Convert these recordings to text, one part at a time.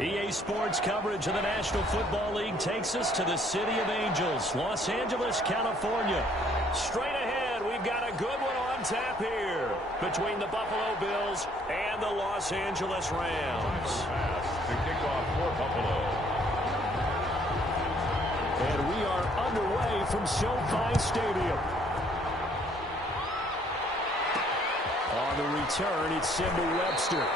EA Sports coverage of the National Football League takes us to the City of Angels, Los Angeles, California. Straight ahead, we've got a good one on tap here between the Buffalo Bills and the Los Angeles Rams. To kick off for Buffalo. And we are underway from SoFi Stadium. On the return, it's Simba Webster.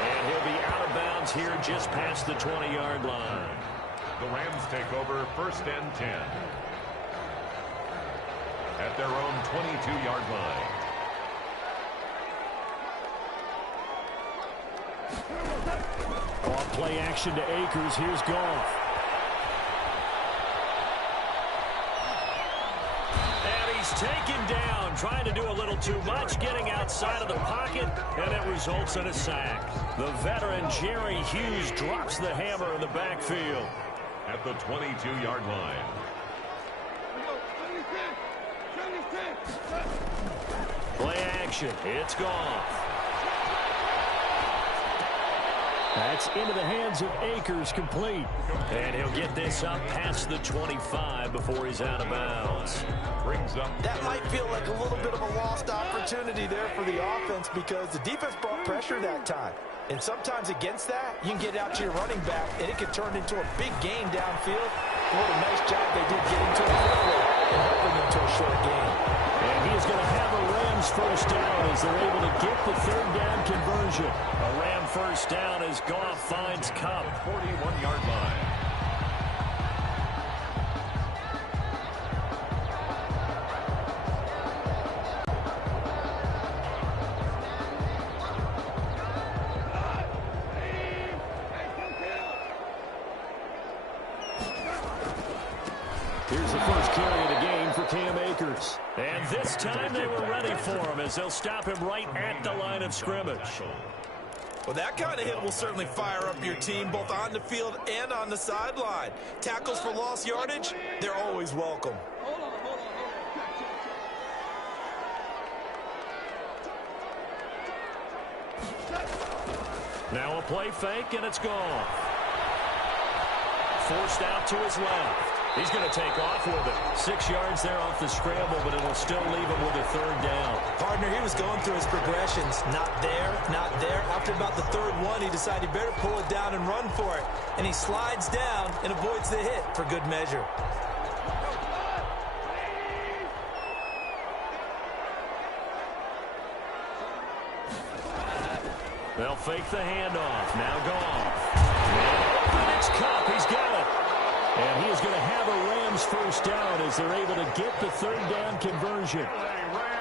And he'll be out of bounds here just past the 20-yard line. The Rams take over 1st and 10. At their own 22-yard line. Off play action to Akers. Here's Goff. And he's taken down, trying to do a little too much, getting outside of the pocket, and it results in a sack. The veteran Jerry Hughes drops the hammer in the backfield. At the 22-yard line. Play action. It's Goff. That's into the hands of Akers, complete. And he'll get this up past the 25 before he's out of bounds. Brings up. That might feel like a little bit of a lost opportunity there for the offense because the defense brought pressure that time. And sometimes against that, you can get out to your running back, and it can turn into a big gain downfield. What a nice job they did getting to the football and helping them to a short gain. And he is going to have a Rams first down as they're able to get the 3rd down conversion. A Ram first down as Goff finds Cup. 41-yard line. Here's the first carry of the game for Cam Akers. And this time they were ready for him as they'll stop him right at the line of scrimmage. Well, that kind of hit will certainly fire up your team both on the field and on the sideline. Tackles for lost yardage, they're always welcome. Now a play fake, and it's gone. Forced out to his left. He's going to take off with it. 6 yards there off the scramble, but it'll still leave him with a 3rd down. Partner, he was going through his progressions. Not there, not there. After about the 3rd one, he decided he better pull it down and run for it. And he slides down and avoids the hit for good measure. They'll fake the handoff. Now Goff. And it's Cup. He's got it. And he is going to have a Rams first down as they're able to get the 3rd down conversion.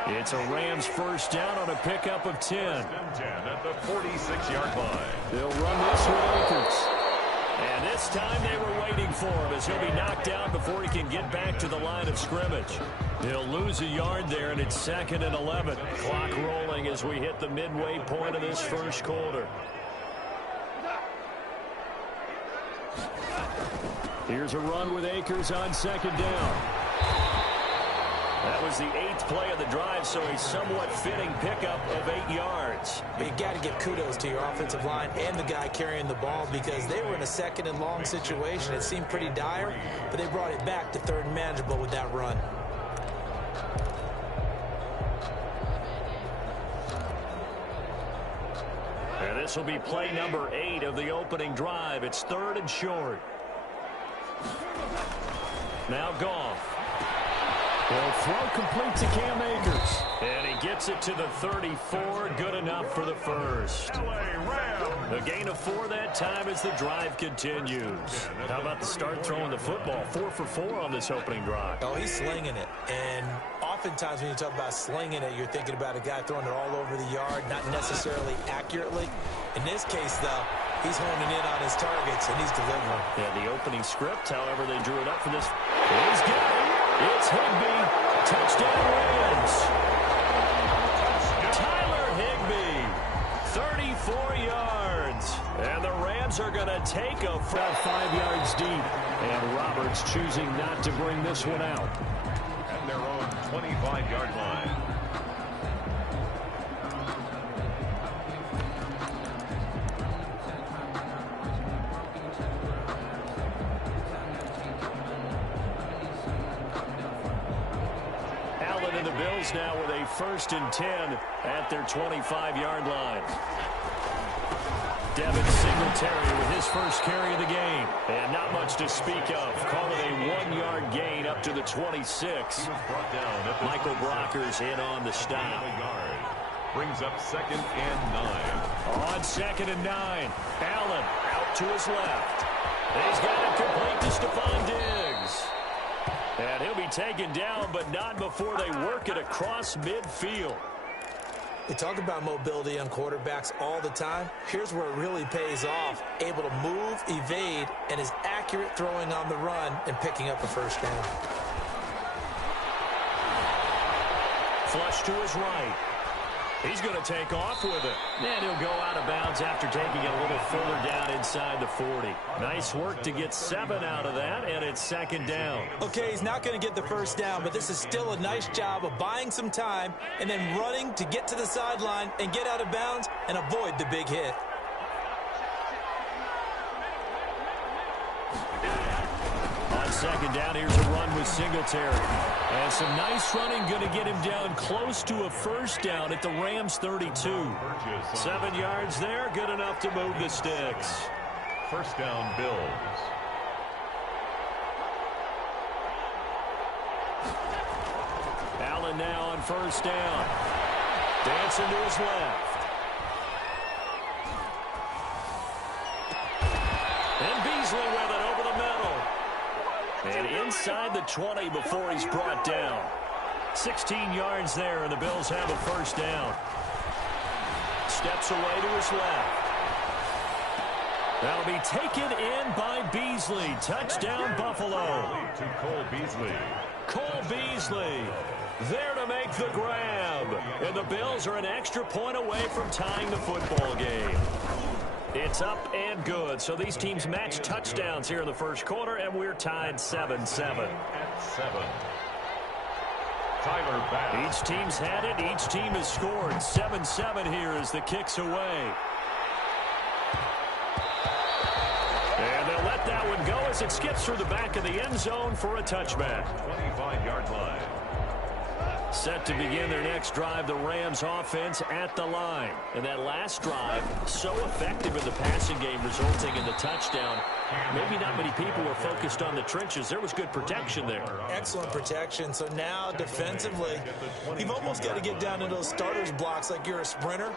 It's a Rams first down on a pickup of 10. At the 46-yard line. They'll run this with Akers. And this time they were waiting for him as he'll be knocked down before he can get back to the line of scrimmage. He'll lose a yard there, and it's 2nd and 11. Clock rolling as we hit the midway point of this first quarter. Here's a run with Akers on 2nd down. That was the 8th play of the drive, so a somewhat fitting pickup of 8 yards. But you got to give kudos to your offensive line and the guy carrying the ball because they were in a 2nd and long situation. It seemed pretty dire, but they brought it back to 3rd and manageable with that run. And this will be play number 8 of the opening drive. It's 3rd and short. Now Goff. He'll throw complete to Cam Akers. And he gets it to the 34. Good enough for the first. The gain of 4 that time as the drive continues. How about the start throwing the football? 4 for 4 on this opening drive. Oh, he's slinging it. And oftentimes when you talk about slinging it, you're thinking about a guy throwing it all over the yard, not necessarily accurately. In this case, though, he's honing in on his targets, and he's delivering. Yeah, the opening script, however, they drew it up for this. He's got it. It's Higbee. Touchdown Rams. Tyler Higbee. 34 yards. And the Rams are going to take a 5 yards deep. And Roberts choosing not to bring this one out. At their own 25-yard line. Bills now with a 1st and 10 at their 25-yard line. Devin Singletary with his first carry of the game. And not much to speak of. Call it a 1-yard gain up to the 26. Michael Brockers in on the stop. Brings up 2nd and 9. On 2nd and 9. Allen out to his left. He's got it complete to Stephon Diggs. And he'll be taken down, but not before they work it across midfield. We talk about mobility on quarterbacks all the time. Here's where it really pays off. Able to move, evade, and is accurate throwing on the run and picking up a first down. Flush to his right. He's going to take off with it. And he'll go out of bounds after taking it a little further down inside the 40. Nice work to get 7 out of that, and it's 2nd down. Okay, he's not going to get the first down, but this is still a nice job of buying some time and then running to get to the sideline and get out of bounds and avoid the big hit. On 2nd down, here's a run with Singletary. And some nice running going to get him down close to a first down at the Rams 32. 7 yards there, good enough to move the sticks. First down, Bills. Allen now on 1st down. Dancing to his left. And Beasley with it over the middle. And inside the 20 before he's brought down. 16 yards there, and the Bills have a first down. Steps away to his left. That'll be taken in by Beasley. Touchdown, Buffalo. To Cole Beasley. Cole Beasley there to make the grab. And the Bills are an extra point away from tying the football game. It's up and good. So these teams match touchdowns here in the first quarter, and we're tied 7-7. At 7. Tyler Bass. Each team's had it. Each team has scored. 7-7 here as the kick's away. And they'll let that one go as it skips through the back of the end zone for a touchback. 25-yard line. Set to begin their next drive, the Rams offense at the line. And that last drive, so effective in the passing game, resulting in the touchdown. Maybe not many people were focused on the trenches. There was good protection there. Excellent protection. So now, defensively, you've almost got to get down into those starters blocks like you're a sprinter.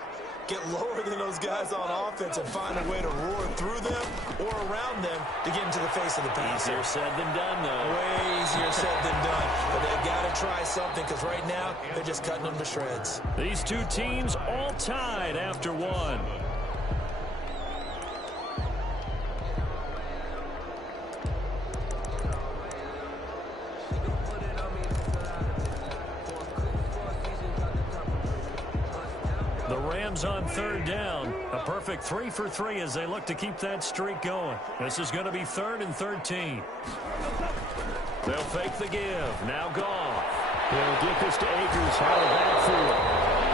Get lower than those guys on offense and find a way to roar through them or around them to get into the face of the pass. Easier said than done, though. Way easier said than done. But they've got to try something because right now they're just cutting them to shreds. These two teams all tied after one. The Rams on 3rd down. A perfect 3 for 3 as they look to keep that streak going. This is going to be 3rd and 13. They'll fake the give. Now Goff. He'll get this to Akers out of backfield.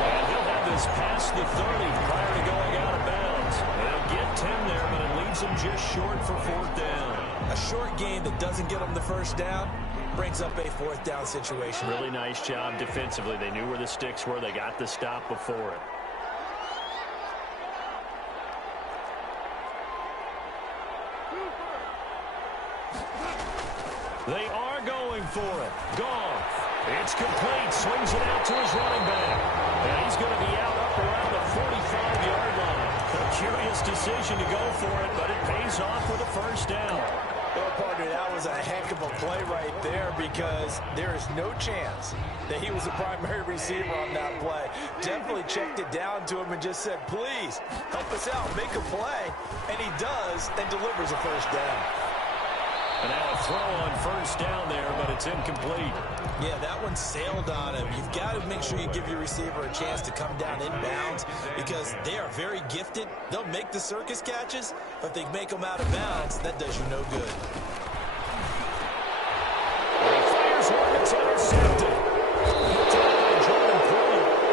And he'll have this past the 30 prior to going out of bounds. They'll get 10 there, but it leaves them just short for 4th down. A short gain that doesn't get them the first down brings up a 4th down situation. Really nice job defensively. They knew where the sticks were. They got the stop before it. They are going for it. Goff. It's complete. Swings it out to his running back. And he's going to be out up around the 45-yard line. A curious decision to go for it, but it pays off with a first down. Well, partner, that was a heck of a play right there because there is no chance that he was the primary receiver on that play. Definitely checked it down to him and just said, please, help us out, make a play. And he does and delivers a first down. And now a throw on first down there, but it's incomplete. Yeah, that one sailed on him. You've got to make sure you give your receiver a chance to come down inbounds because they are very gifted. They'll make the circus catches, but they make them out of bounds. That does you no good. He fires one that's intercepted.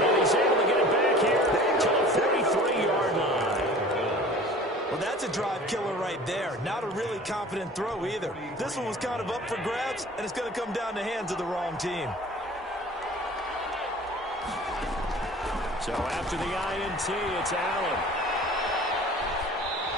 And he's able to get it back here to the 43-yard line. Well, that's a drive killer right there. Not a really confident throw either. This one was kind of up for grabs, and it's going to come down the hands of the wrong team. So after the INT, it's Allen.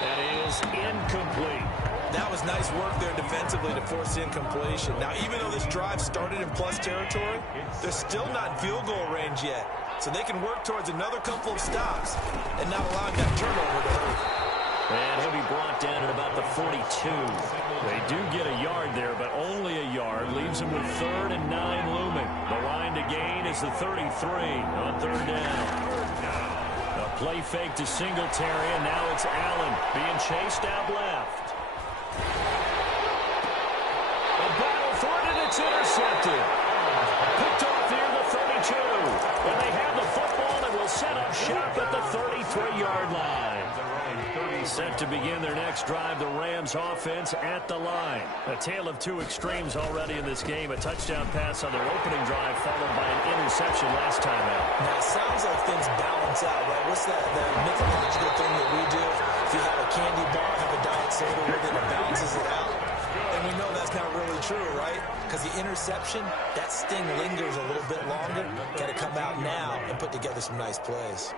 That is incomplete. That was nice work there defensively to force the incompletion. Now, even though this drive started in plus territory, they're still not in field goal range yet. So they can work towards another couple of stops and not allowing that turnover to hurt. And he'll be brought down at about the 42. They do get a yard there, but only a yard. Leaves them with 3rd and 9 looming. The line to gain is the 33 on 3rd down. A play fake to Singletary, and now it's Allen being chased out left. A battle for it, and it's intercepted. Picked off here, the 32. And they have the football and will set up shop at the 33-yard line. Set to begin their next drive, the Rams offense at the line. A tale of two extremes already in this game. A touchdown pass on their opening drive followed by an interception last time out. Now, it sounds like things balance out, right? What's that mythological thing that we do? If you have a candy bar, have a diet soda with it, it balances it out. And we know that's not really true, right? Because the interception, that sting lingers a little bit longer. Got to come out now and put together some nice plays.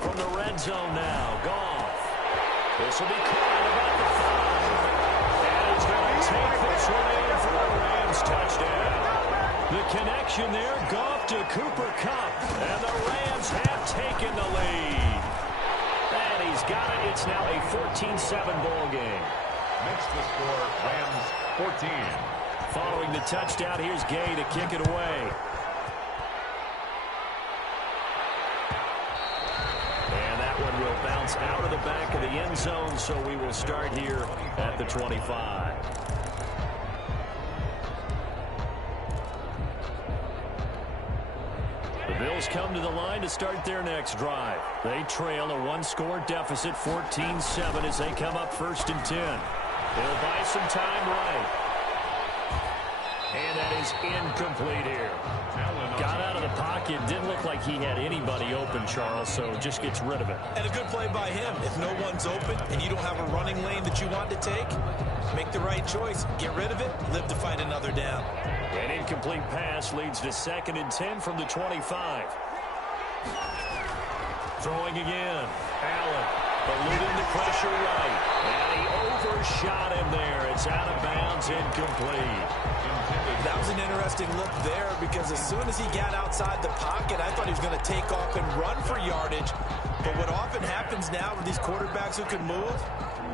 From the red zone now, Goff. This will be caught about the 5. And he's going to take this one in for the Rams touchdown. The connection there, Goff to Cooper Kupp. And the Rams have taken the lead. And he's got it. It's now a 14-7 ball game. Makes the score Rams 14. Following the touchdown, here's Gay to kick it away. One will bounce out of the back of the end zone, so we will start here at the 25. The Bills come to the line to start their next drive. They trail a one-score deficit, 14-7, as they come up 1st and 10. They'll buy some time right. And that is incomplete here. Got out of the pocket. Didn't look like he had anybody open, Charles, so just gets rid of it. And a good play by him. If no one's open and you don't have a running lane that you want to take, make the right choice. Get rid of it. Live to find another down. An incomplete pass leads to 2nd and 10 from the 25. Throwing again. Allen eluding the pressure right. And he overshot him there. It's out of bounds, incomplete. That was an interesting look there because as soon as he got outside the pocket, I thought he was going to take off and run for yardage. But what often happens now with these quarterbacks who can move,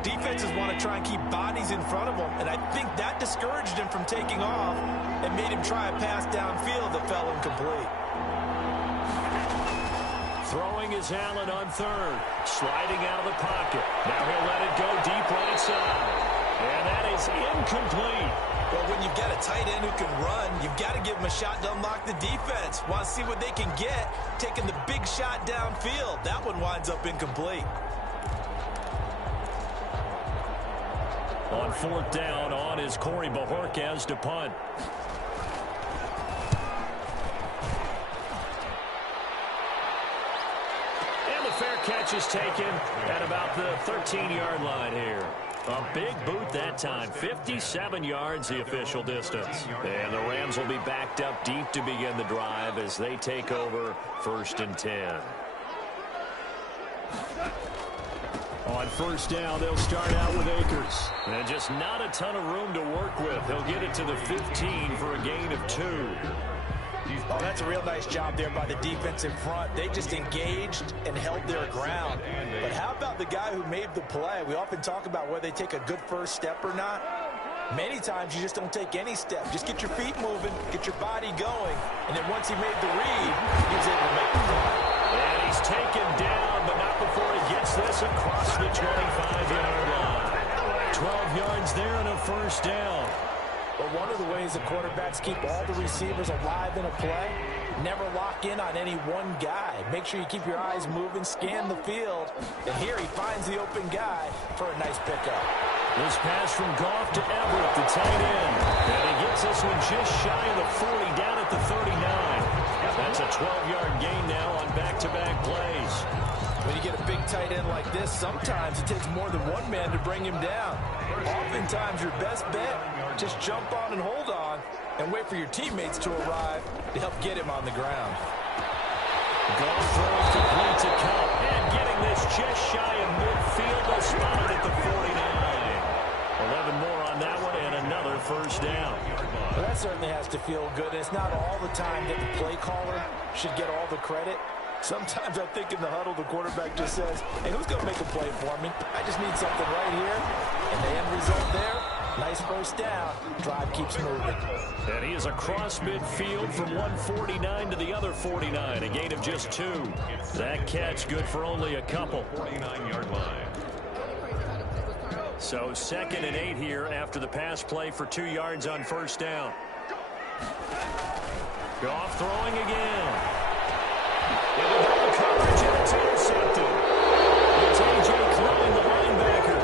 defenses want to try and keep bodies in front of them. And I think that discouraged him from taking off and made him try a pass downfield that fell incomplete. Throwing is Allen on 3rd. Sliding out of the pocket. Now he'll let it go deep right side. And that is incomplete. Well, when you've got a tight end who can run, you've got to give him a shot to unlock the defense. Want to see what they can get, taking the big shot downfield. That one winds up incomplete. On 4th down, on is Corey Bajorquez to punt. And the fair catch is taken at about the 13-yard line here. A big boot that time. 57 yards, the official distance. And the Rams will be backed up deep to begin the drive as they take over 1st and 10. On 1st down, they'll start out with Akers. And just not a ton of room to work with. He'll get it to the 15 for a gain of 2. Oh, that's a real nice job there by the defense in front. They just engaged and held their ground. But how about the guy who made the play? We often talk about whether they take a good first step or not. Many times you just don't take any step. Just get your feet moving, get your body going, and then once he made the read, he was able to make the play. And he's taken down, but not before he gets this across the 25-yard line. 12 yards there and a 1st down. But one of the ways the quarterbacks keep all the receivers alive in a play, never lock in on any one guy. Make sure you keep your eyes moving, scan the field. And here he finds the open guy for a nice pickup. This pass from Goff to Everett, the tight end. And he gets this one just shy of the 40, down at the 39. That's a 12-yard gain now on back-to-back plays. When you get a big tight end like this, sometimes it takes more than one man to bring him down. Oftentimes, your best bet, just jump on and hold on. and wait for your teammates to arrive to help get him on the ground. Goal throw complete to Cup. And getting this just shy of midfield. They'll spot it at the 49. 11 more on that one and another first down. Well, that certainly has to feel good. It's not all the time that the play caller should get all the credit. Sometimes I think in the huddle, the quarterback just says, hey, who's going to make a play for me? I just need something right here. And the end result there, nice first down. Drive keeps moving. And he is across midfield from 149 to the other 49. A gain of just 2. That catch good for only a couple. 49-yard line. So 2nd and 8 here after the pass play for 2 yards on first down. Goff throwing again. Into double coverage, and it's intercepted. It's A.J. Klein, the linebacker.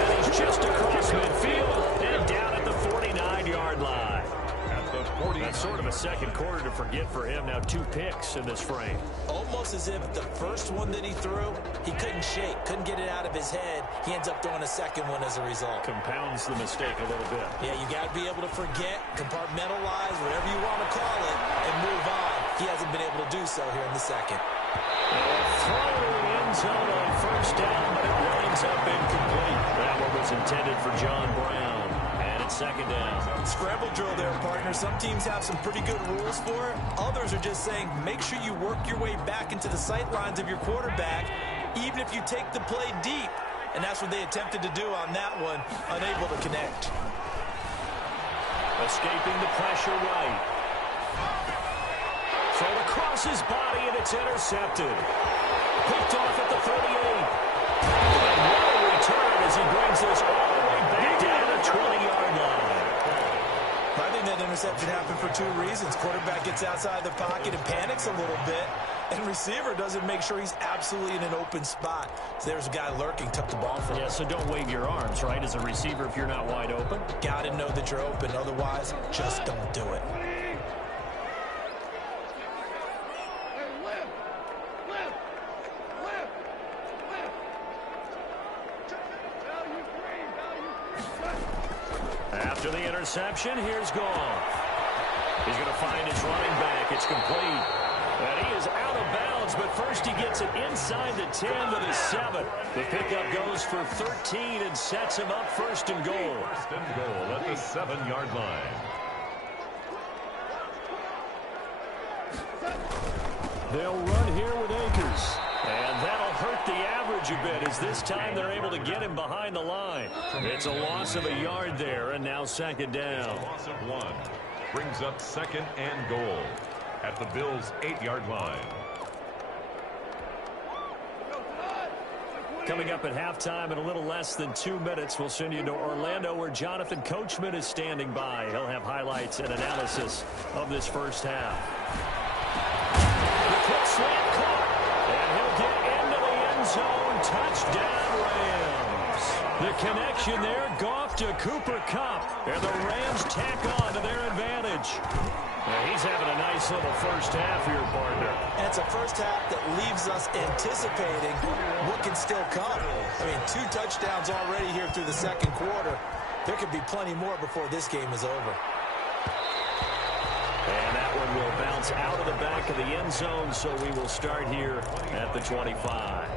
And he's just across midfield and down at the 49-yard line. At the 49. That's sort of a second quarter to forget for him. Now 2 picks in this frame. Almost as if the first one that he threw, he couldn't shake, couldn't get it out of his head. He ends up throwing a second one as a result. Compounds the mistake a little bit. Yeah, you got to be able to forget, compartmentalize, whatever you want to call it, and move on. He hasn't been able to do so here in the second. Throw to the end zone on first down, but it winds up incomplete. That one was intended for John Brown. And it's 2nd down. Scramble drill there, partner. Some teams have some pretty good rules for it. Others are just saying, make sure you work your way back into the sight lines of your quarterback, even if you take the play deep. And that's what they attempted to do on that one, unable to connect. Escaping the pressure right. Throw across his body, and it's intercepted. Picked off at the 38. And what a return as he brings this all the way back down to the 20-yard line. I think that interception happened for 2 reasons. Quarterback gets outside the pocket and panics a little bit, and receiver doesn't make sure he's absolutely in an open spot. So there's a guy lurking, took the ball from him. Yeah, so don't wave your arms, right, as a receiver if you're not wide open. Got to know that you're open. Otherwise, just don't do it. After the interception, here's Goff. He's going to find his running back. It's complete. And he is out of bounds, but first he gets it inside the 10 to the 7. The pickup goes for 13 and sets him up 1st and goal. 1st and goal at the 7-yard line. They'll run here with Akers. And that'll hurt the average a bit as this time they're able to get him behind the line. It's a loss of a yard there, and now 2nd down. Loss of 1 brings up 2nd and goal at the Bills' 8-yard line. Coming up at halftime in a little less than 2 minutes, we'll send you to Orlando where Jonathan Coachman is standing by. He'll have highlights and analysis of this first half. The quick slant caught, and he'll get into the end zone. Touchdown, Rams. The connection there, Goff to Cooper Kupp, and the Rams tack on to their advantage. He's having a nice little first half here, partner. And it's a first half that leaves us anticipating what can still come. I mean, 2 touchdowns already here through the 2nd quarter. There could be plenty more before this game is over. And that one will bounce out of the back of the end zone, so we will start here at the 25.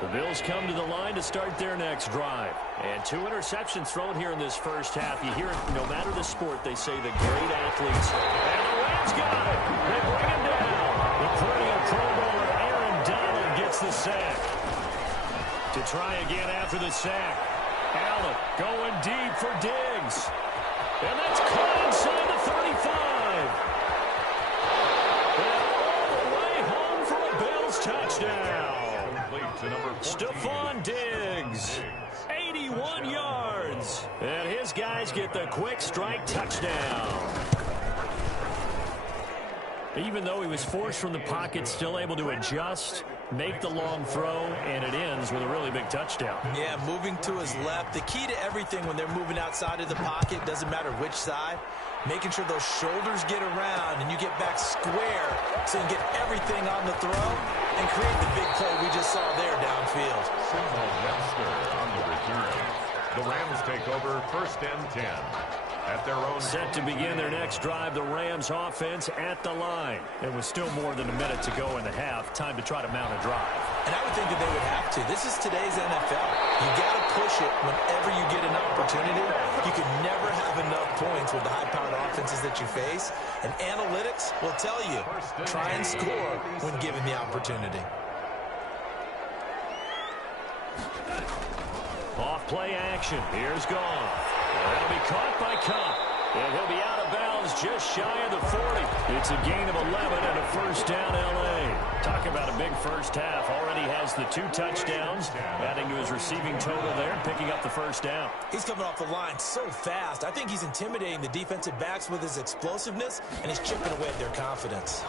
The Bills come to the line to start their next drive. And 2 interceptions thrown here in this first half. You hear it, no matter the sport, they say the great athletes. And the Rams got it. They bring him down. The perennial Pro Bowler Aaron Donald gets the sack. To try again after the sack. Allen going deep for Diggs. And that's caught inside the 35. And all the way home for a Bills touchdown. To number 14. Stephon Diggs, 81 yards. And his guys get the quick strike touchdown. Even though he was forced from the pocket, still able to adjust, make the long throw, and it ends with a really big touchdown. Yeah, moving to his left. The key to everything when they're moving outside of the pocket, doesn't matter which side, making sure those shoulders get around and you get back square so you can get everything on the throw and create the big play we just saw there downfield. Signal Webster on the return. The Rams take over 1st and 10. At their own set to begin their next drive, the Rams offense at the line. It was still more than a minute to go in the half. Time to try to mount a drive. And I would think that they would have to. This is today's NFL. You got to push it whenever you get an opportunity. You can never have enough points with the high-powered offenses that you face. And analytics will tell you, try and score when given the opportunity. Off play action. Here's Goff. That'll be caught by Cup. And he'll be out of bounds just shy of the 40. It's a gain of 11 and a first down L.A. Talk about a big first half. Already has the 2 touchdowns, adding to his receiving total there, picking up the first down. He's coming off the line so fast. I think he's intimidating the defensive backs with his explosiveness, and he's chipping away at their confidence.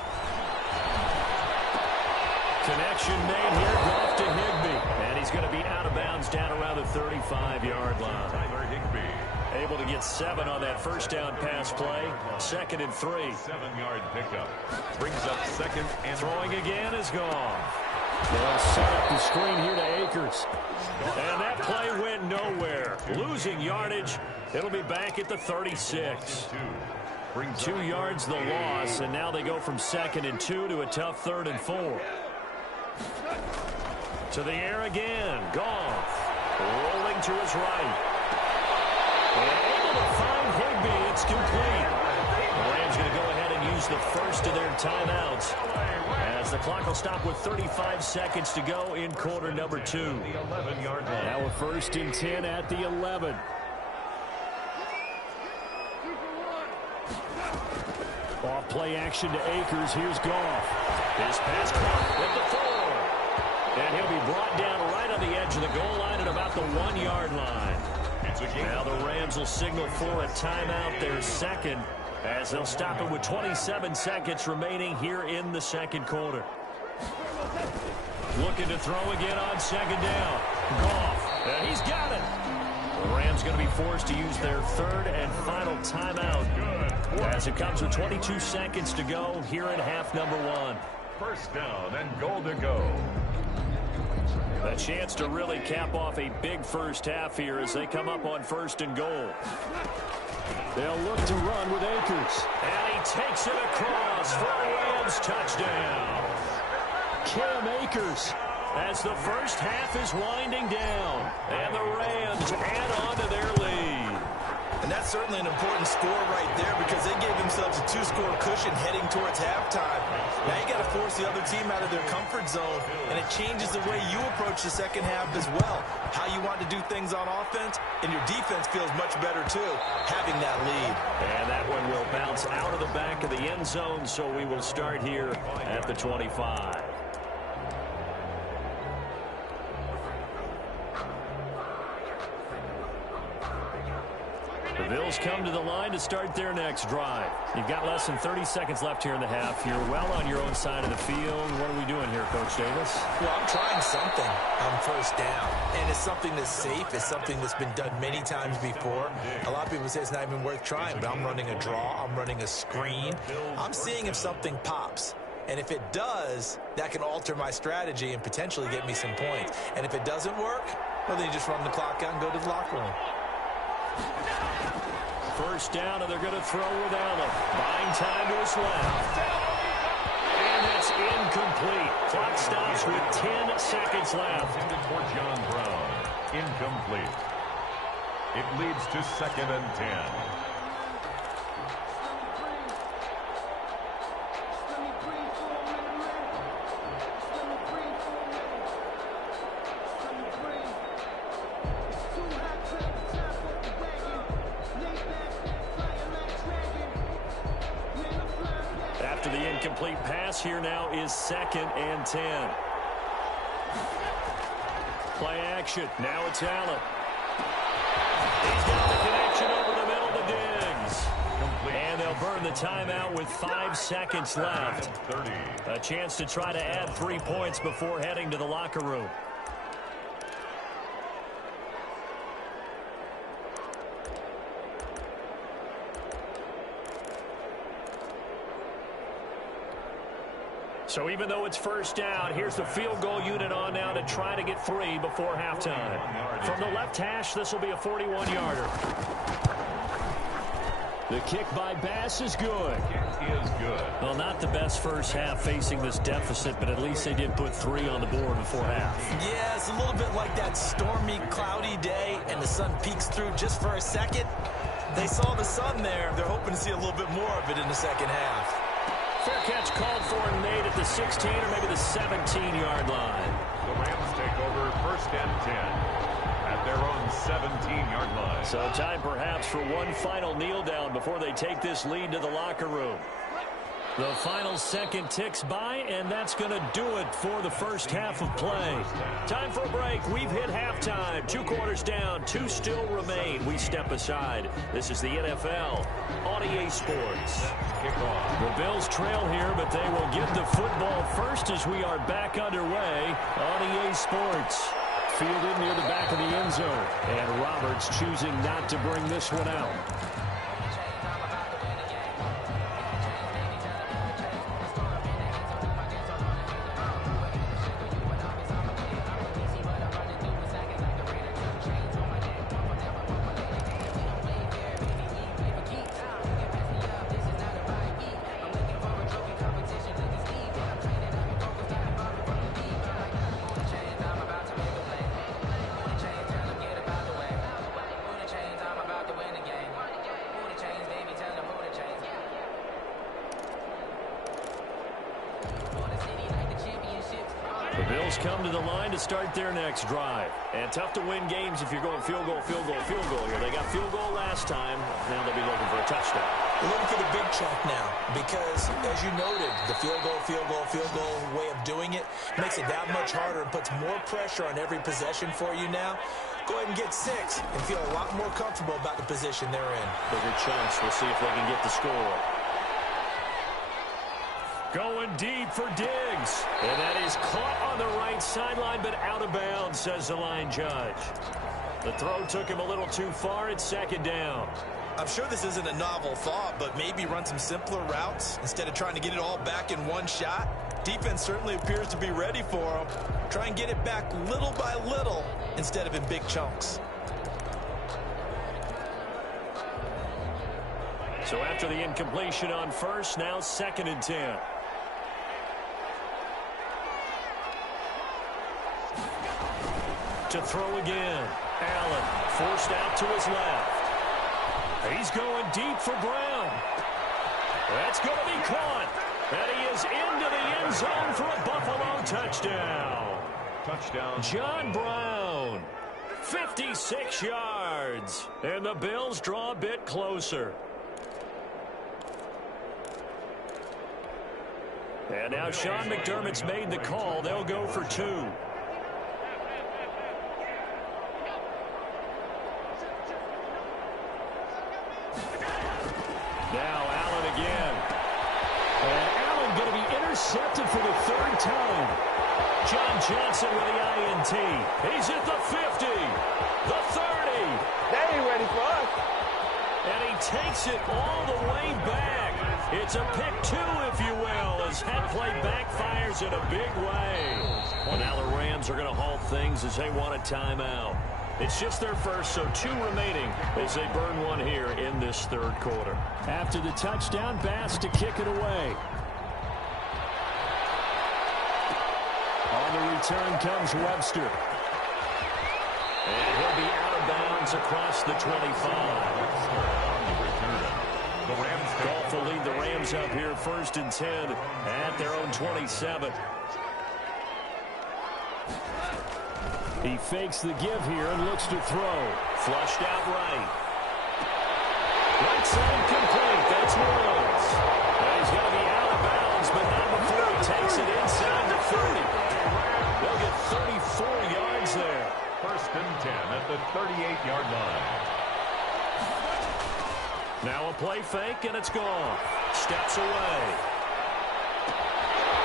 Connection made here, Goff to Higbee. And he's going to be out of bounds down around the 35-yard line. Tyler Higbee. Able to get 7 on that first down pass play. 2nd and 3. 7-yard pickup. Brings up 2nd and throwing again is Goff. They'll set up the screen here to Akers. And that play went nowhere. Losing yardage. It'll be back at the 36. 2 yards the loss, and now they go from 2nd and 2 to a tough 3rd and 4. To the air again. Goff rolling to his right. And able to find Higbee. It's complete. The Rams going to go ahead and use the first of their timeouts as the clock will stop with 35 seconds to go in quarter number 2. The 11-yard line. Now a 1st and 10 at the 11. Off play action to Akers. Here's Goff. His pass caught with the 4. And he'll be brought down right on the edge of the goal line at about the 1-yard line. Now the Rams will signal for a timeout, their 2nd, as they'll stop it with 27 seconds remaining here in the 2nd quarter. Looking to throw again on 2nd down. Goff, and he's got it. The Rams going to be forced to use their 3rd and final timeout as it comes with 22 seconds to go here in half number 1. 1st down and goal to go. A chance to really cap off a big first half here as they come up on 1st and goal. They'll look to run with Akers. And he takes it across for a Rams touchdown. Cam Akers as the first half is winding down. And the Rams add on to their lead. And that's certainly an important score right there because they gave themselves a 2-score cushion heading towards halftime. Now you got to force the other team out of their comfort zone, and it changes the way you approach the second half as well. How you want to do things on offense, and your defense feels much better too, having that lead. And that one will bounce out of the back of the end zone, so we will start here at the 25. The Bills come to the line to start their next drive. You've got less than 30 seconds left here in the half. You're well on your own side of the field. What are we doing here, Coach Davis? Well, I'm trying something on 1st down, and it's something that's safe. It's something that's been done many times before. A lot of people say it's not even worth trying, but I'm running a draw. I'm running a screen. I'm seeing if something pops. And if it does, that can alter my strategy and potentially get me some points. And if it doesn't work, well, then you just run the clock out and go to the locker room. 1st down, and they're going to throw with Allen. Buying time to his left. And that's incomplete. Clock stops with 10 seconds left. Intended for John Brown. Incomplete. It leads to 2nd and 10. After the incomplete pass, here now is 2nd and 10. Play action. Now it's Allen. He's got the connection over the middle to Diggs. And they'll burn the timeout with 5 seconds left. A chance to try to add 3 points before heading to the locker room. So even though it's first down, here's the field goal unit on now to try to get 3 before halftime. From the left hash, this will be a 41-yarder. The kick by Bass is good. Is good. Well, not the best first half facing this deficit, but at least they did put 3 on the board before half. Yeah, it's a little bit like that stormy, cloudy day, and the sun peeks through just for a second. They saw the sun there. They're hoping to see a little bit more of it in the second half. Fair catch called for and made at the 16 or maybe the 17-yard line. The Rams take over first and 10 at their own 17-yard line. So time perhaps for one final kneel down before they take this lead to the locker room. The final second ticks by, and that's going to do it for the first half of play. Time for a break. We've hit halftime. 2 quarters down, 2 still remain. We step aside. This is the NFL on EA Sports. The Bills trail here, but they will get the football first as we are back underway on EA Sports. Fielded near the back of the end zone, and Roberts choosing not to bring this one out. The Bills come to the line to start their next drive. And tough to win games if you're going field goal, field goal, field goal here. They got field goal last time. Now they'll be looking for a touchdown. They're looking for the big chunk now because, as you noted, the field goal way of doing it makes it that much harder and puts more pressure on every possession for you now. Go ahead and get 6 and feel a lot more comfortable about the position they're in. Bigger chunks. We'll see if they can get the score. Going deep for Diggs. And that is caught on the right sideline, but out of bounds, says the line judge. The throw took him a little too far. It's second down. I'm sure this isn't a novel thought, but maybe run some simpler routes instead of trying to get it all back in one shot. Defense certainly appears to be ready for him. Try and get it back little by little instead of in big chunks. So after the incompletion on first, now 2nd and 10. To throw again. Allen forced out to his left. He's going deep for Brown. That's going to be caught. And he is into the end zone for a Buffalo touchdown. Touchdown. John Brown. 56 yards. And the Bills draw a bit closer. And now Sean McDermott's made the call. They'll go for 2. Now Allen again. And Allen going to be intercepted for the 3rd time. John Johnson with the INT. He's at the 50. The 30. They ain't ready for us. And he takes it all the way back. It's a pick 2, if you will, as head play backfires in a big way. Well, now the Rams are going to halt things as they want a timeout. It's just their first, so 2 remaining as they burn one here in this 3rd quarter. After the touchdown, Bass to kick it away. On the return comes Webster. And he'll be out of bounds across the 25. The Rams Goff will lead the Rams up here 1st and 10 at their own 27. He fakes the give here and looks to throw. Flushed out right. Right side complete. That's Williams. And he's going to be out of bounds, but not before he takes it inside the 30. They'll get 34 yards there. 1st and 10 at the 38-yard line. Now a play fake, and it's gone. Steps away.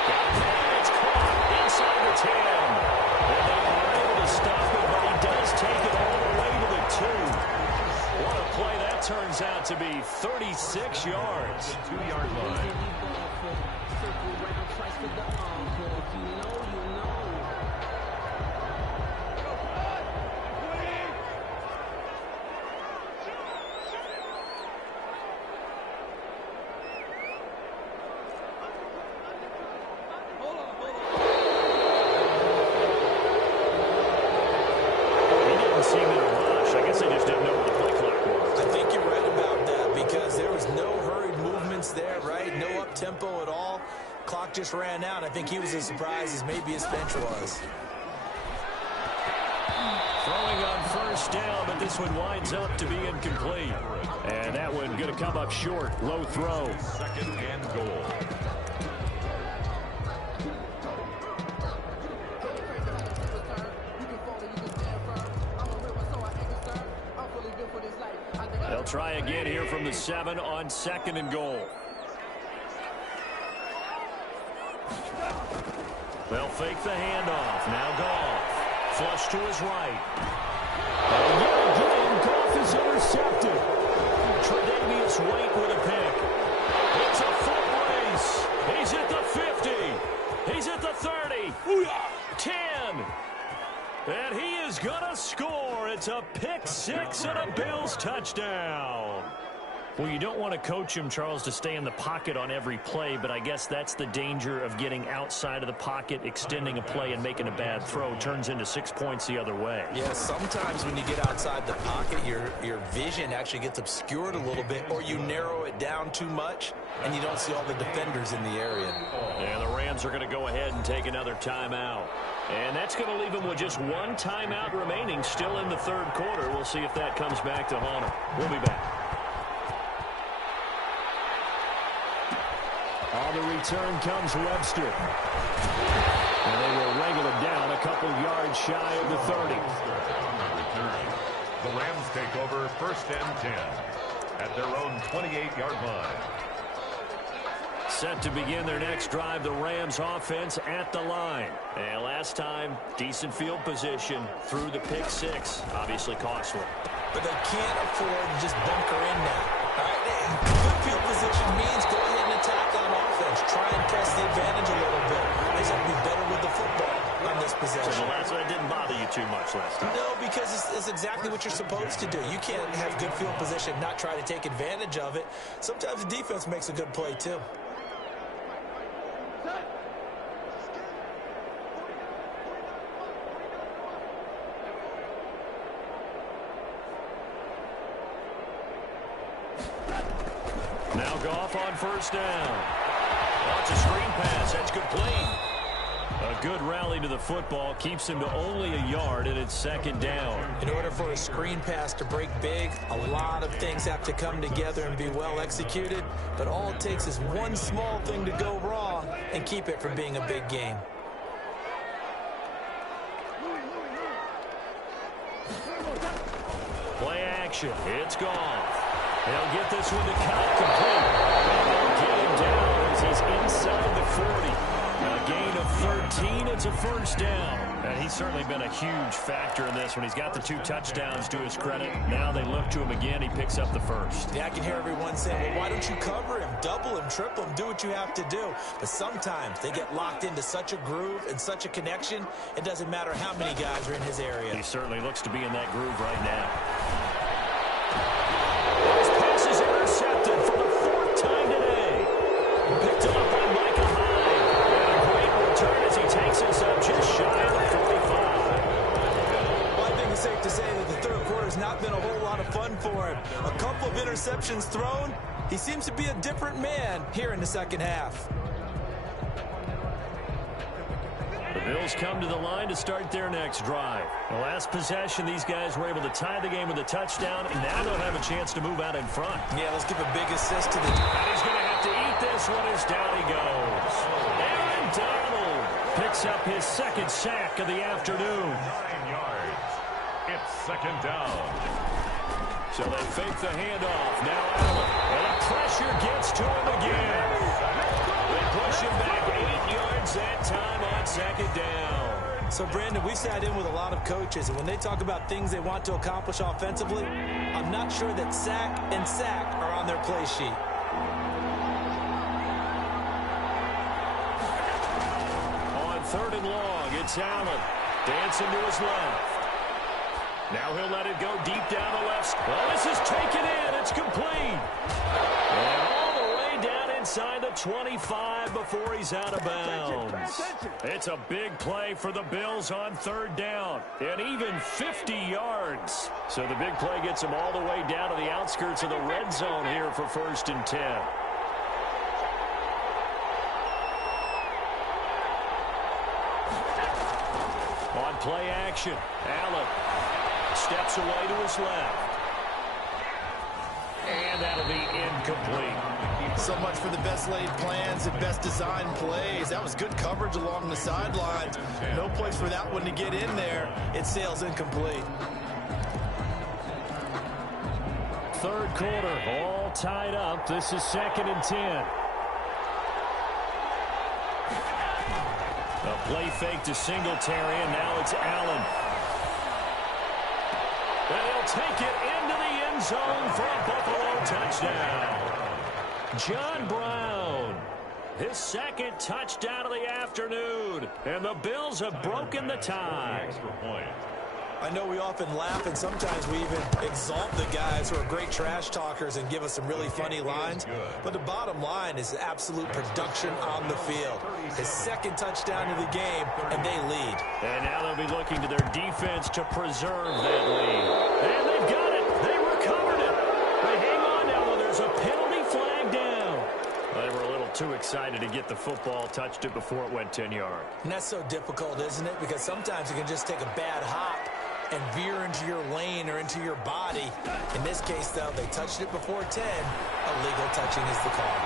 And it's caught inside the 10. And they are able to stop it, but he does take it all the way to the 2. What a play that turns out to be. 36 yards. 2-yard line. Tempo at all. Clock just ran out. I think he was as surprised as maybe his bench was. Throwing on first down, but this one winds up to be incomplete. And that one going to come up short. Low throw. Second and goal. They'll try again here from the 7 on second and goal. They'll fake the handoff. Now Goff. Flush to his right. And yet again, Goff is intercepted. Tre'Davious White with a pick. It's a foot race. He's at the 50. He's at the 30. 10. And he is going to score. It's a pick six and a Bills touchdown. Well, you don't want to coach him, Charles, to stay in the pocket on every play, but I guess that's the danger of getting outside of the pocket, extending a play, and making a bad throw. Turns into 6 points the other way. Yeah, sometimes when you get outside the pocket, your vision actually gets obscured a little bit, or you narrow it down too much, and you don't see all the defenders in the area. And the Rams are going to go ahead and take another timeout. And that's going to leave them with just one timeout remaining, still in the third quarter. We'll see if that comes back to haunt them. We'll be back. On the return comes Webster. And they will wrangle him down a couple yards shy of the 30. The Rams take over first and 10 at their own 28-yard line. Set to begin their next drive, the Rams offense at the line. And last time, decent field position through the pick six. Obviously costly. But they can't afford to just bunker in now. Good field position means go ahead and attack on offense. Try and press the advantage a little bit. They just have to be better with the football on this possession. So the last one didn't bother you too much last time. No, because it's exactly what you're supposed to do. You can't have good field position, not try to take advantage of it. Sometimes the defense makes a good play, too. Now Goff on first down. Oh, it's a screen pass. That's complete. A good rally to the football keeps him to only a yard, and it's second down. In order for a screen pass to break big, a lot of things have to come together and be well executed, but all it takes is one small thing to go wrong and keep it from being a big game. Play action. It's Goff. They'll get this one to cut complete. And they'll get him down as he's inside the 40. A gain of 13. It's a first down. And he's certainly been a huge factor in this when he's got the 2 touchdowns to his credit. Now they look to him again. He picks up the first. Yeah, I can hear everyone saying, well, why don't you cover him, double him, triple him, do what you have to do. But sometimes they get locked into such a groove and such a connection, it doesn't matter how many guys are in his area. He certainly looks to be in that groove right now. His pass is intercepted for the 4th time today. Picked up by Micah Hyde. And a great return as he takes us up just shy of the 45. Well, I think it's safe to say that the third quarter has not been a whole lot of fun for him. A couple of interceptions thrown. He seems to be a different man here in the second half. The Bills come to the line to start their next drive. The last possession, these guys were able to tie the game with a touchdown, and now they'll have a chance to move out in front. Yeah, let's give a big assist to the... And he's going to have to eat this one as down he goes. Aaron Donald picks up his 2nd sack of the afternoon. 9 yards. It's second down. So they fake the handoff. Now Allen. And the pressure gets to him again. They push him back 8 yards that time on second down. So, Brandon, we've sat in with a lot of coaches, and when they talk about things they want to accomplish offensively, I'm not sure that sack and sack are on their play sheet. 3rd and long. It's Allen dancing to his left. Now he'll let it go deep down the left. Well, this is taken in. It's complete. And all the way down inside the 25 before he's out of bounds. It's a big play for the Bills on 3rd down. And even 50 yards. So the big play gets him all the way down to the outskirts of the red zone here for 1st and 10. On play action, Allen steps away to his left. And that'll be incomplete. So much for the best laid plans and best designed plays. That was good coverage along the sidelines. No place for that one to get in there. It sails incomplete. 3rd quarter, all tied up. This is 2nd and 10. A play fake to Singletary, and now it's Allen. And he'll take it into the end zone for a Buffalo touchdown. John Brown, his 2nd touchdown of the afternoon. And the Bills have broken the tie. I know we often laugh, and sometimes we even exalt the guys who are great trash talkers and give us some really funny lines. But the bottom line is absolute production on the field. His 2nd touchdown of the game, and they lead. And now they'll be looking to their defense to preserve that lead. And they've got it. They recovered it. They hang on now while there's a penalty flag down. They were a little too excited to get the football, touched it before it went 10 yards. And that's so difficult, isn't it? Because sometimes you can just take a bad hop and veer into your lane or into your body. In this case, though, they touched it before 10. Illegal touching is the call.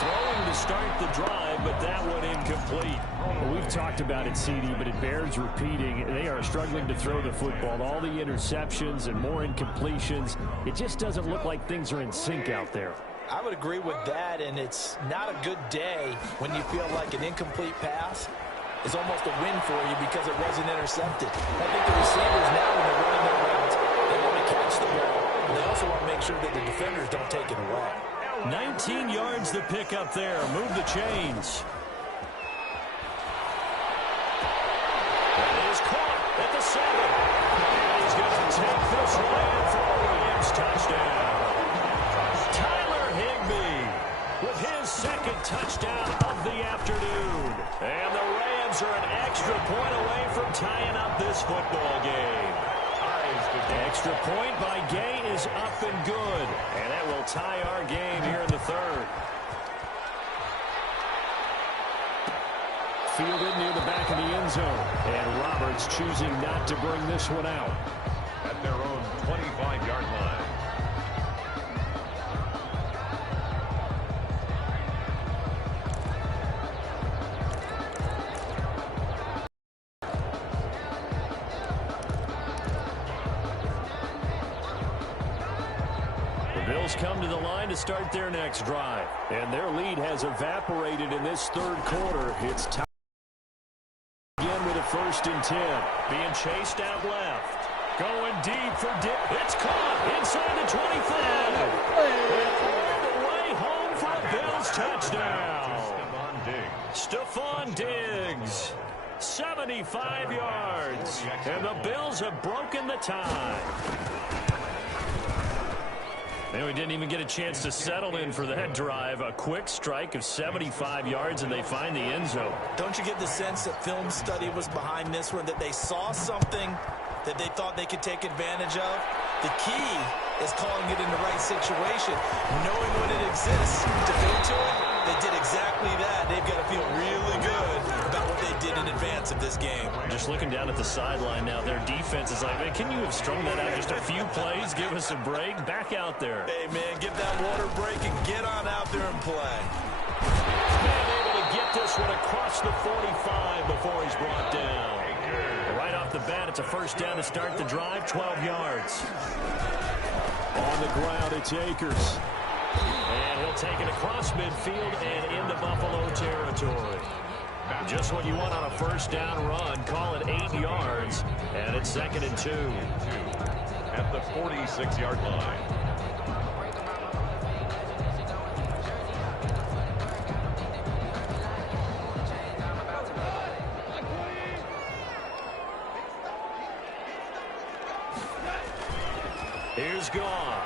Throwing to start the drive, but that one incomplete. Well, we've talked about it, CD, but it bears repeating. They are struggling to throw the football. All the interceptions and more incompletions. It just doesn't look like things are in sync out there. I would agree with that, and it's not a good day when you feel like an incomplete pass is almost a win for you because it wasn't intercepted. I think the receivers now, when they're running their routes, they want to catch the ball. They also want to make sure that the defenders don't take it away. 19 yards to pick up there. Move the chains. That is caught at the 7. And he's going to take this one for a Rams touchdown. Tyler Higbee with his 2nd touchdown of the afternoon. And the Rams are an extra point away from tying up this football game. Extra point by Gay is up and good. And that will tie our game here in the 3rd. Fielded near the back of the end zone. And Roberts choosing not to bring this one out. At their own 25-yard line. Come to the line to start their next drive. And their lead has evaporated in this 3rd quarter. It's tied again with a 1st and 10. Being chased out left. Going deep for Dick. It's caught inside the 25. And all the way home for a Bills touchdown. Stephon Diggs. 75 yards. And the Bills have broken the tie. And we didn't even get a chance to settle in for that drive. A quick strike of 75 yards, and they find the end zone. Don't you get the sense that film study was behind this one, that they saw something that they thought they could take advantage of? The key is calling it in the right situation, knowing when it exists. To go to it, they did exactly that. They've got to feel really good about what they did in advance of this game. Just looking down at the sideline now, their defense is like, man, can you have strung that out just a few plays? Give us a break. Back out there. Hey, man, get that water break and get on out there and play. Man, able to get this one across the 45 before he's brought down. Right off the bat, it's a 1st down to start the drive, 12 yards. On the ground, it's Akers. And he'll take it across midfield and into Buffalo territory. Just what you want on a 1st down run. Call it 8 yards, and it's 2nd and 2. At the 46-yard line. Here's Goff.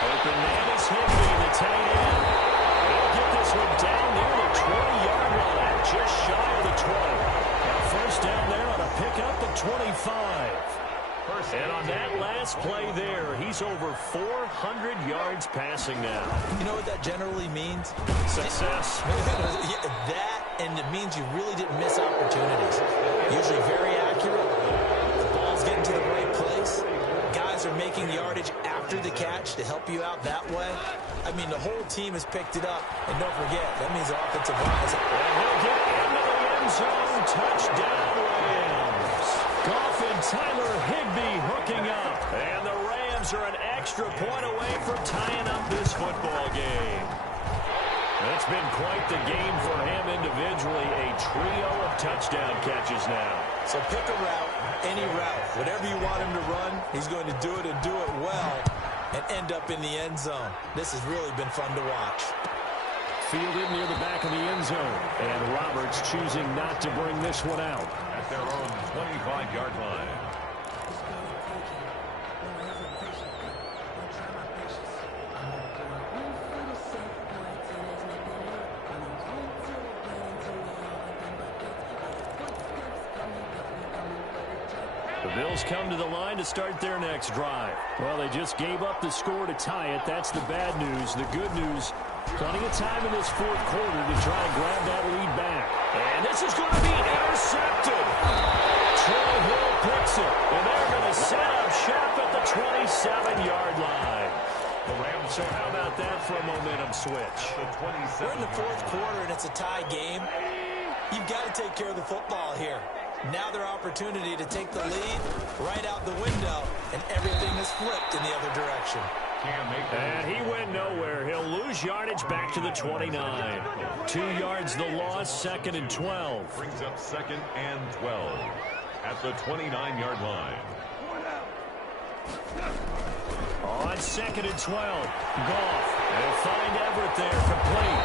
Open man is Higbee, the tight end. He'll get this one down near the 20-yard line, just shy of the 20. Now first down there on a pickup of 25. And on that last play there, he's over 400 yards passing now. You know what that generally means? Success. Yeah, that, and it means you really didn't miss opportunities. Usually very accurate. The ball's getting to the right place. Guys are making yardage after the catch to help you out that way. I mean, the whole team has picked it up. And don't forget, that means the offensive line is... And he'll get into the end zone. Touchdown, Rams. Goff and Tyler Higbee hooking up. And the Rams are an extra point away from tying up this football game. It's been quite the game for him individually. A trio of touchdown catches now. So pick a route, any route. Whatever you want him to run, he's going to do it and do it well and end up in the end zone. This has really been fun to watch. Fielded near the back of the end zone. And Roberts choosing not to bring this one out. At their own 25-yard line. The Bills come to the line to start their next drive. Well, they just gave up the score to tie it. That's the bad news. The good news, plenty of time in this fourth quarter to try and grab that lead back. And this is going to be intercepted. Troy Hill picks it, and they're going to set up shop at the 27-yard line. So how about that for a momentum switch? We're in the fourth quarter, and it's a tie game. You've got to take care of the football here. Now their opportunity to take the lead right out the window, and everything is flipped in the other direction. And he went nowhere. He'll lose yardage back to the 29. 2 yards the loss, 2nd and 12. Brings up 2nd and 12 at the 29-yard line. On 2nd and 12, Goff. They'll find Everett there, complete.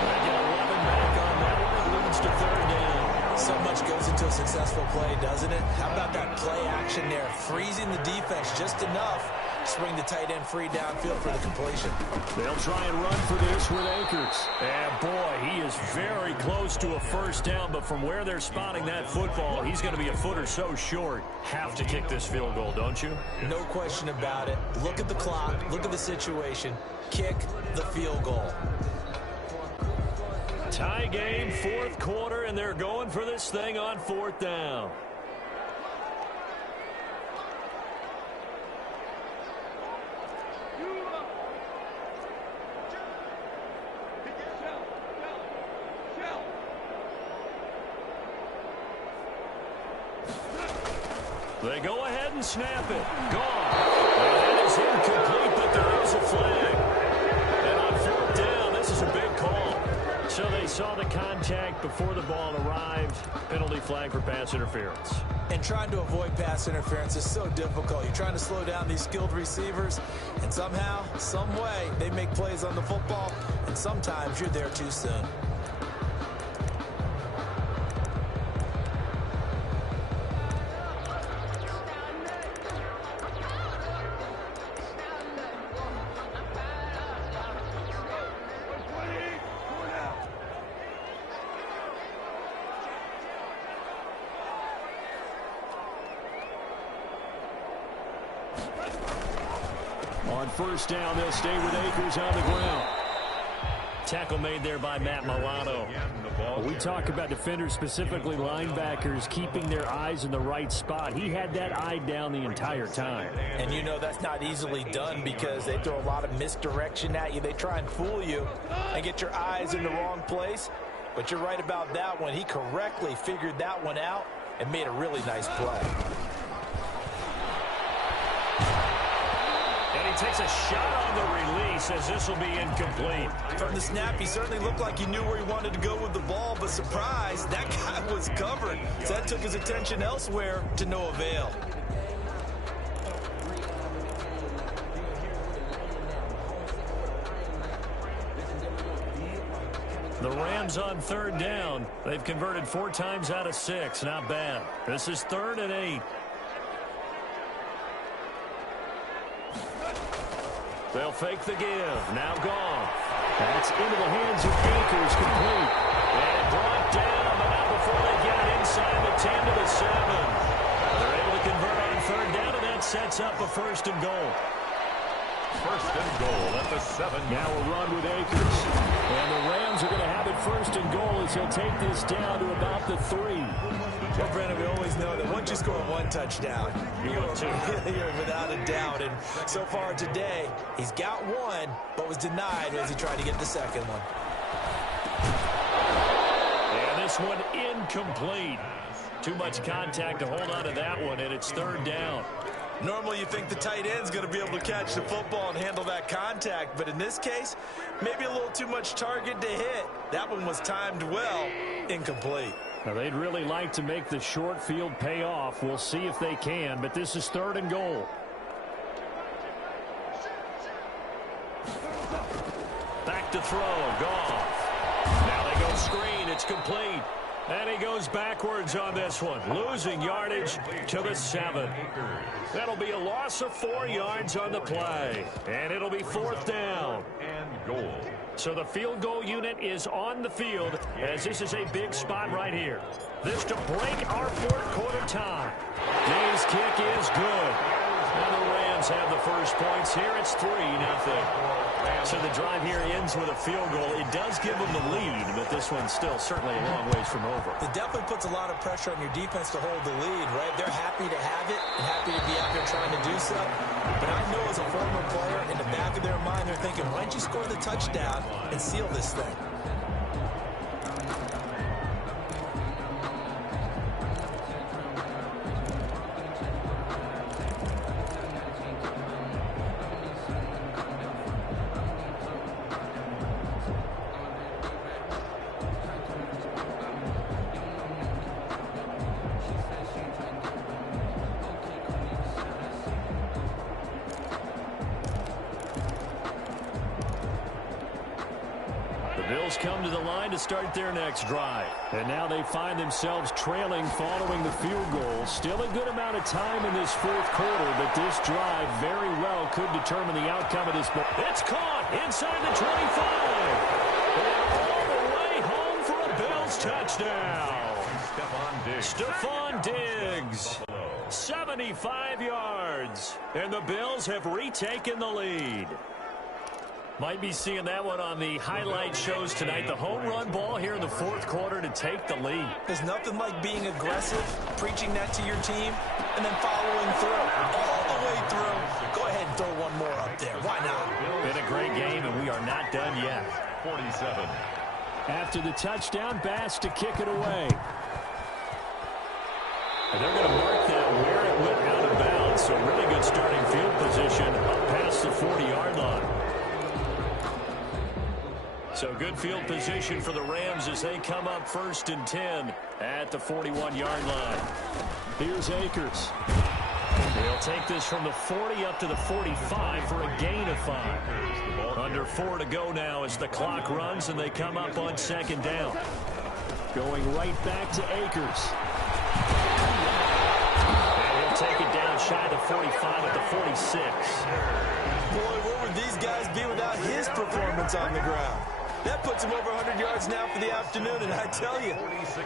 They get 11 back on that one. It leads to 3rd down. So much goes into a successful play, doesn't it? How about that play action there? Freezing the defense just enough to bring the tight end free downfield for the completion. They'll try and run for this with Akers. And boy, he is very close to a first down, but from where they're spotting that football, he's going to be a foot or so short. Have to kick this field goal, don't you? No question about it. Look at the clock. Look at the situation. Kick the field goal. Tie game, fourth quarter, and they're going for this thing on 4th down. They go ahead and snap it. Gone. That is incomplete, but there is a flag. And on 4th down, this is a big call. So they saw the contact before the ball arrived. Penalty flag for pass interference. And trying to avoid pass interference is so difficult. You're trying to slow down these skilled receivers, and somehow, some way, they make plays on the football, and sometimes you're there too soon. On 1st down, they'll stay with Akers on the ground. Tackle made there by Matt Milano. We talk about defenders, specifically linebackers, keeping their eyes in the right spot. He had that eye down the entire time. And you know that's not easily done because they throw a lot of misdirection at you. They try and fool you and get your eyes in the wrong place. But you're right about that one. He correctly figured that one out and made a really nice play. Takes a shot on the release as this will be incomplete. From the snap, he certainly looked like he knew where he wanted to go with the ball, but surprise, that guy was covered. So that took his attention elsewhere to no avail. The Rams on 3rd down. They've converted 4 times out of 6. Not bad. This is 3rd and 8. fake the give. Now gone. That's into the hands of Akers, complete. And brought down, but not before they get it inside the 10 to the 7. They're able to convert on third down, and that sets up a first and goal. First and goal at the 7. Now a run with Akers. And the Rams are going to have it first and goal as he'll take this down to about the 3. Well, Brandon, we always know that once you score one touchdown, you're without a doubt. And so far today, he's got one, but was denied as he tried to get the second one. And this one incomplete. Too much contact to hold on to that one, and it's third down. Normally you think the tight end's going to be able to catch the football and handle that contact, but in this case, maybe a little too much target to hit. That one was timed well, incomplete. Now, they'd really like to make the short field pay off. We'll see if they can, but this is third and goal. Back to throw, Goff. Now they go screen, it's complete. And he goes backwards on this one, losing yardage to the 7. That'll be a loss of 4 yards on the play. And it'll be fourth down. And goal. So the field goal unit is on the field as this is a big spot right here. This to break our fourth quarter tie. Day's kick is good. And the Rams have the first points here. It's 3-0. So the drive here ends with a field goal. It does give them the lead, but this one's still certainly a long ways from over. It definitely puts a lot of pressure on your defense to hold the lead, right? They're happy to have it and happy to be out there trying to do so. But I know as a former player, in the back of their mind, they're thinking, why don't you score the touchdown and seal this thing? Bills come to the line to start their next drive. And now they find themselves trailing following the field goal. Still a good amount of time in this fourth quarter, but this drive very well could determine the outcome of this ball. It's caught inside the 25. And all the way home for a Bills touchdown. Stephon Diggs. 75 yards. And the Bills have retaken the lead. Might be seeing that one on the highlight shows tonight. The home run ball here in the fourth quarter to take the lead. There's nothing like being aggressive, preaching that to your team, and then following through. All the way through. Go ahead and throw one more up there. Why not? Been a great game, and we are not done yet. 47. After the touchdown, Bass to kick it away. And they're going to mark that where it went out of bounds. So really good starting field position up past the 40-yard line. So good field position for the Rams as they come up first and 10 at the 41-yard line. Here's Akers. They'll take this from the 40 up to the 45 for a gain of 5. Under 4 to go now as the clock runs and they come up on second down. Going right back to Akers. And he'll take it down shy of the 45 at the 46. Boy, where would these guys be without his performance on the ground? That puts him over 100 yards now for the afternoon, and I tell you,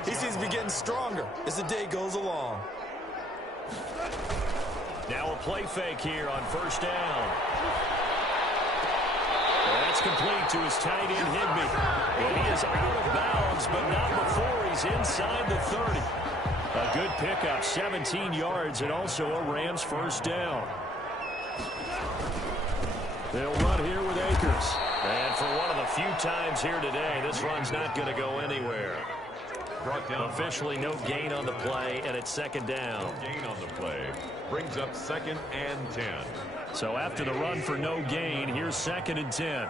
he seems to be getting stronger as the day goes along. Now a play fake here on first down. That's complete to his tight end, Higbee. And he is out of bounds, but not before he's inside the 30. A good pickup, 17 yards, and also a Rams first down. They'll run here with Akers. And for one of the few times here today, this run's not going to go anywhere. Brought down. Officially no gain on the play, and it's second down. No gain on the play. Brings up second and 10. So after the run for no gain, here's second and 10.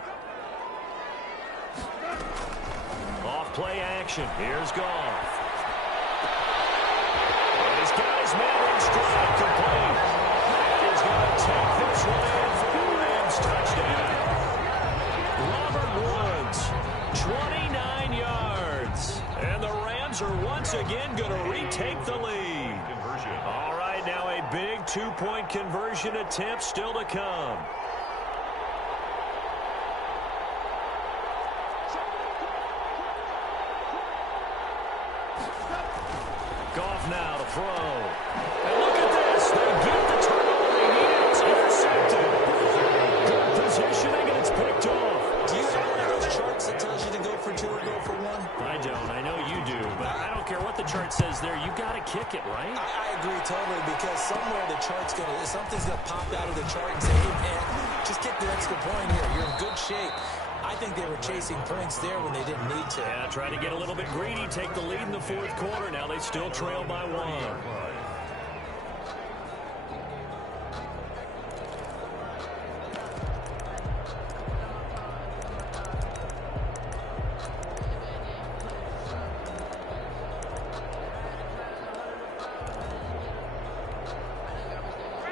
Off play action. Here's Goff. And he's got his man in stride complete. And he's going to take this one in for the Rams touchdown. Robert Woods, 29 yards. And the Rams are once again going to retake the lead. Conversion. All right, now a big two-point conversion attempt still to come. now to throw. And look at this. They get the turnover they need. It's intercepted. Good positioning, and it's picked off. Do you have one of those charts that tells you to go for 2 or go for 1? I don't. I know you do, but I don't care what the chart says there. You got to kick it, right? I agree totally, because somewhere the chart's something's gonna pop out of the chart and say, hey man, just get the extra point here. You're in good shape. I think they were chasing points there when they didn't need to. Yeah, try to get a little bit greedy, take the lead in the fourth quarter. Now they still trail by 1.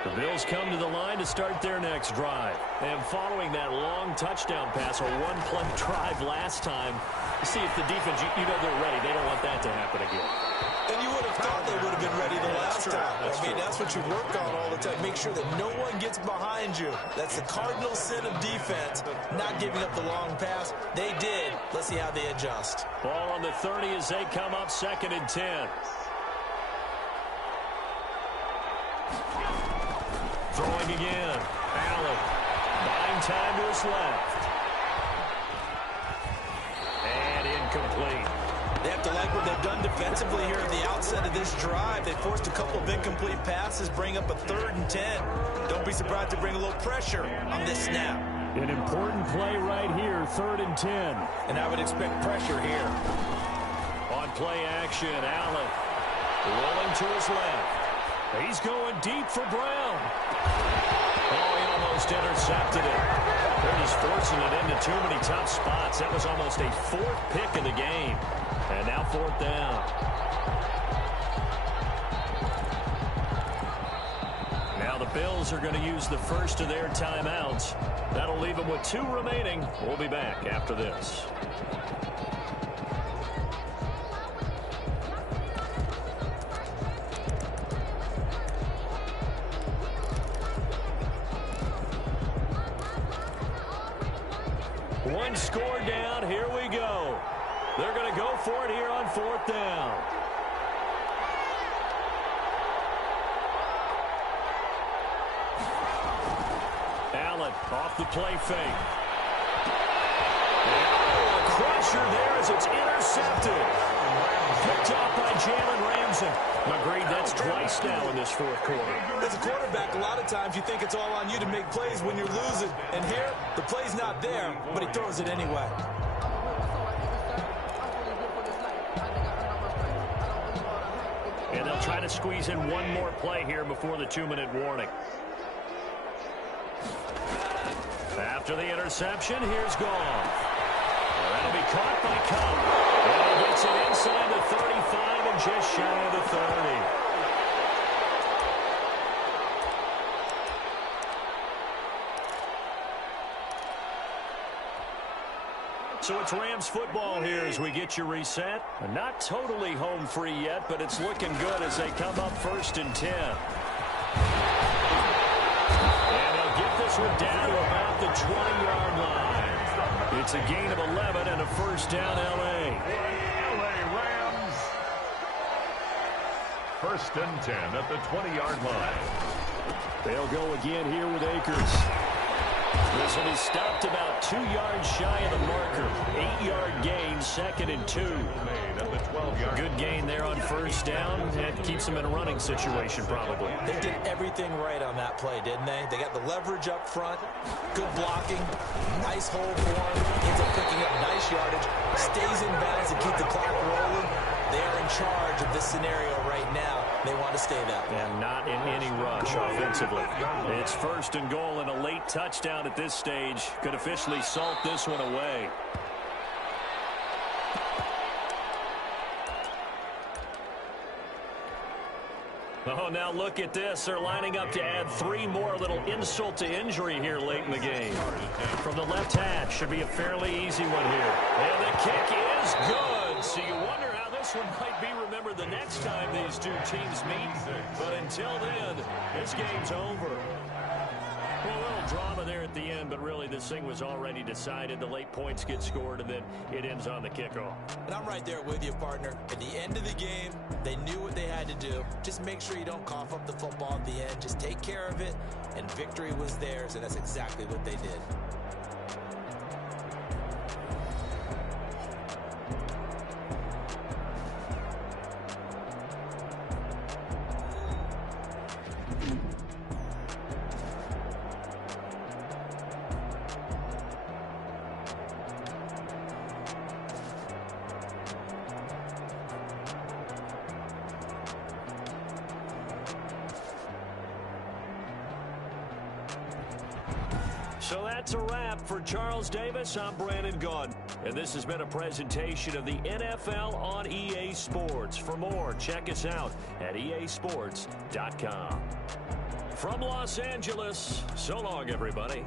The Bills come to the line to start their next drive. And following that long touchdown pass, a one-play drive last time, see if the defense, you know they're ready. They don't want that to happen again. And you would have thought they would have been ready the last time. That's what you work on all the time. Make sure that no one gets behind you. That's the cardinal sin of defense, not giving up the long pass. They did. Let's see how they adjust. Ball on the 30 as they come up 2nd and 10. Throwing again. Allen. Buying time to his left. And incomplete. They have to like what they've done defensively here at the outset of this drive. They forced a couple of incomplete passes, bring up a 3rd and 10. Don't be surprised to bring a little pressure on this snap. An important play right here, 3rd and 10. And I would expect pressure here. On play action, Allen rolling to his left. He's going deep for Brown. Oh, he almost intercepted it. They're just forcing it into too many tough spots. That was almost a 4th pick of the game. And now 4th down. Now the Bills are going to use the first of their timeouts. That'll leave them with 2 remaining. We'll be back after this. One score down. Here we go. They're going to go for it here on 4th down. Allen off the play fake. Oh, a crusher there as it's intercepted. Picked off by Jalen Ramsey. Agreed, that's twice now in this 4th quarter. As a quarterback, a lot of times you think it's all on you to make plays when you're losing. And here, the play's not there, but he throws it anyway. And they'll try to squeeze in one more play here before the 2-minute warning. After the interception, here's Goff. That'll be caught by Cup. And he gets it inside the 35 and just shy of the 30. So it's Rams football here as we get you reset. Not totally home free yet, but it's looking good as they come up 1st and 10. And they'll get this one down to about the 20-yard line. It's a gain of 11 and a 1st down, L.A. LA Rams. 1st and 10 at the 20-yard line. They'll go again here with Akers. This one is stopped about 2 yards shy of the marker. 8-yard gain, 2nd and 2. Good gain there on 1st down. That keeps them in a running situation probably. They did everything right on that play, didn't they? They got the leverage up front, good blocking, nice hold for him, ends up picking up nice yardage, stays in bounds and keep the clock rolling. They are in charge of this scenario right now. They want to stay that way. And not in any rush offensively. It's 1st and goal and a late touchdown at this stage. Could officially salt this one away. Oh, now look at this. They're lining up to add 3 more. A little insult to injury here late in the game. From the left hash, should be a fairly easy one here. And the kick is good. So you wonder how this one might be remembered the next time these two teams meet. But until then, this game's over. Well, drama there at the end, but really this thing was already decided. The late points get scored, and then it ends on the kickoff. And I'm right there with you, partner. At the end of the game, they knew what they had to do. Just make sure you don't cough up the football at the end. Just take care of it, and victory was theirs, and that's exactly what they did. So that's a wrap for Charles Davis. I'm Brandon Gaudin, and this has been a presentation of the NFL on EA Sports. For more, check us out at easports.com. From Los Angeles, so long, everybody.